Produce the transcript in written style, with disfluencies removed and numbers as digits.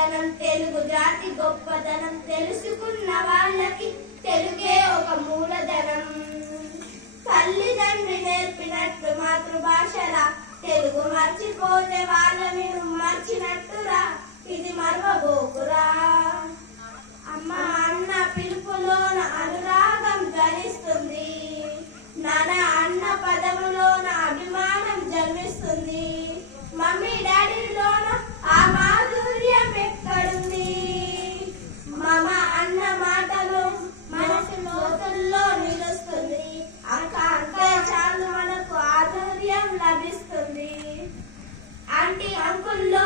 చల్లదనం తెలుగు జాతి గొప్పదనం తెలుసుకున్న వాళ్ళకి తెలుగే ఒక మూలధనం. తల్లిదండ్రి నేర్పినట్టు మాతృభాషరా తెలుగు మర్చిపోతే వాళ్ళని మర్చినట్టురా ఇది మర్వబోకురా. అమ్మ అన్న పిలుపులోన అనురాగం ధ్వనిస్తుంది, నాన్న అన్న పదములోన అభిమానం జన్మిస్తుంది. మమ్మీ డాడీలోన ఆ మాధుర్యం ఎక్కడుంది? మమ అన్న మాటలో మనసు లోతుల్లో నిలుస్తుంది. అక్క అంటే చాలు మనకు ఆధుర్యం లభిస్తుంది. ఆంటీ అంకుల్లో